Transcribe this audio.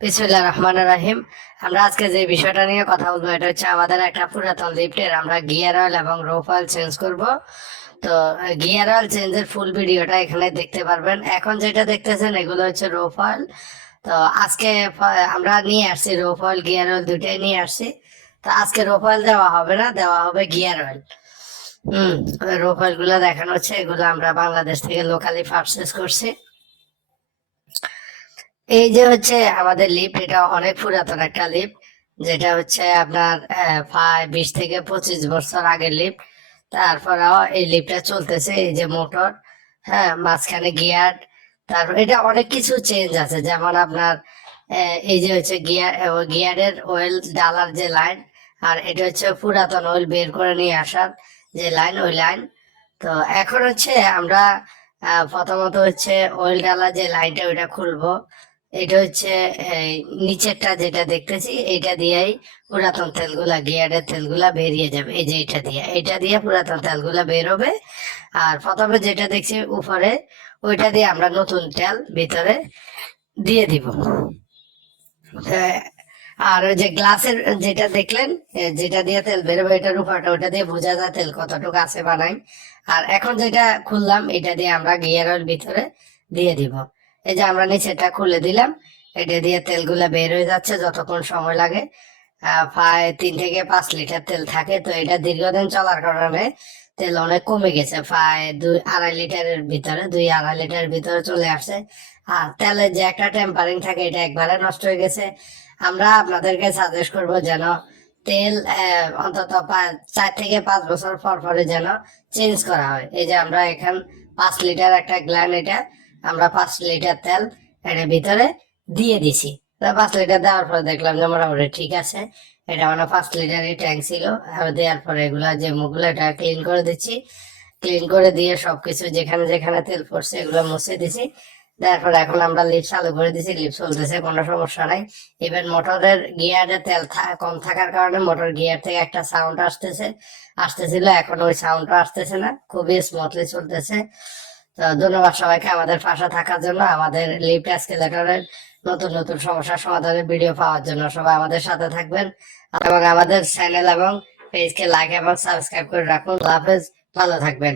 বিসমুল্লাহ রহমান রাহিম। আমরা আজকে যে বিষয়টা নিয়ে কথা বলব, এটা হচ্ছে আমাদের একটা পুরাতন লিফটের আমরা গিয়ার অয়েল এবং রোপ অয়েল চেঞ্জ করব। তো গিয়ার অয়েল চেঞ্জের ফুল ভিডিওটা এখানে দেখতে পারবেন। এখন যেটা দেখতেছেন, এগুলো হচ্ছে রোপ অয়েল তো, আজকে আমরা নিয়ে আসছি রোপ অয়েল গিয়ার অয়েল দুটাই নিয়ে আসছি। তো, আজকে রোপ অয়েল দেওয়া হবে না, দেওয়া হবে গিয়ার অয়েল হম রোপ অয়েলগুলো দেখানো হচ্ছে, এগুলো আমরা বাংলাদেশ থেকে লোকালি পারচেস করছি। এই যে হচ্ছে আমাদের লিফট, এটা অনেক পুরাতন একটা লিফট, যেটা হচ্ছে আপনার প্রায় বিশ থেকে পঁচিশ বছর আগের লিফট। তারপরেও এই লিফটটা চলতেছে, এই যে মোটর হ্যাঁ মাঝখানে গিয়ার। তারপর এটা অনেক কিছু চেঞ্জ আছে, যেমন আপনার এই যে হচ্ছে গিয়ার গিয়ারের ওয়েল ডালার যে লাইন আর এটা হচ্ছে পুরাতন ওয়েল বের করে নিয়ে আসার যে লাইন ওই লাইন তো এখন হচ্ছে আমরা প্রথমত হচ্ছে ওয়েল ডালার যে লাইনটা ওইটা খুলবো। এটা হচ্ছে নিচেরটা যেটা দেখতেছি এটা দিয়েই পুরাতন তেলগুলা, গিয়ারের তেলগুলা বেরিয়ে যাবে। এই যে এটা দিয়ে এটা দিয়ে পুরাতন তেলগুলা বের হবে। আর প্রথমে যেটা দেখছি উপরে, ওইটা দিয়ে আমরা নতুন তেল ভিতরে দিয়ে দিব। আর ওই যে গ্লাসের যেটা দেখলেন যেটা দিয়ে তেল বেরোবে এটার উপরটা ওটা দিয়ে বোঝা যায় তেল কতটুকু আছে বানাই আর এখন যেটা খুললাম, এটা দিয়ে আমরা গিয়ারের ভিতরে দিয়ে দিব। এই যে আমরা নিচেটা খুলে দিলাম। এটা দিয়ে তেলগুলা বের হয়ে যাচ্ছে যতক্ষণ সময় লাগে। প্রায় তিন থেকে পাঁচ লিটার তেল থাকে। তো এটা দীর্ঘদিন চলার কারণে তেল অনেক কমে গেছে। প্রায় দুই, আড়াই লিটারের ভিতরে, দুই, আড়াই লিটারের ভিতরে চলে আসছে। আর তেলের যে একটা টেম্পারিং থাকে, এটা একবারে নষ্ট হয়ে গেছে। আমরা আপনাদেরকে সাজেস্ট করব যেন তেল অন্তত চার থেকে পাঁচ বছর পর পরে যেন চেঞ্জ করা হয়। এই যে আমরা এখান পাঁচ লিটার একটা গ্ল্যান এটা আমরা পাঁচ লিটার তেল এটার ভিতরে দিয়ে দিছি। পাঁচ লিটার দেওয়ার পরে দেখলাম যে মোটামুটি ঠিক আছে। এটা মানে পাঁচ লিটারই ট্যাঙ্ক ছিল। আর দেওয়ার পরে এগুলা যে মুখগুলো এটা ক্লিন করে দিচ্ছি। ক্লিন করে দিয়ে সবকিছু যেখানে যেখানে তেল পড়ছে এগুলো মুছে দিছি। তারপর এখন আমরা লিফট চালু করে দিছি। লিফট চলতেছে, কোনো সমস্যা নাই। ইভেন মোটরের গিয়ারে তেল কম থাকার কারণে মোটর গিয়ার থেকে একটা সাউন্ড আসতেছে। আসতেছিল, এখন ওই সাউন্ডটা আসতেছে না। খুবই স্মুথলি চলতেছে। তো ধন্যবাদ সবাইকে আমাদের পাশে থাকার জন্য, আমাদের লিফট এসকেলেটরের নতুন নতুন সমস্যার সমাধানের ভিডিও পাওয়ার জন্য সবাই আমাদের সাথে থাকবেন। এবং আমাদের চ্যানেল এবং পেজকে লাইক এবং সাবস্ক্রাইব করে রাখুন। হাফেজ, ভালো থাকবেন।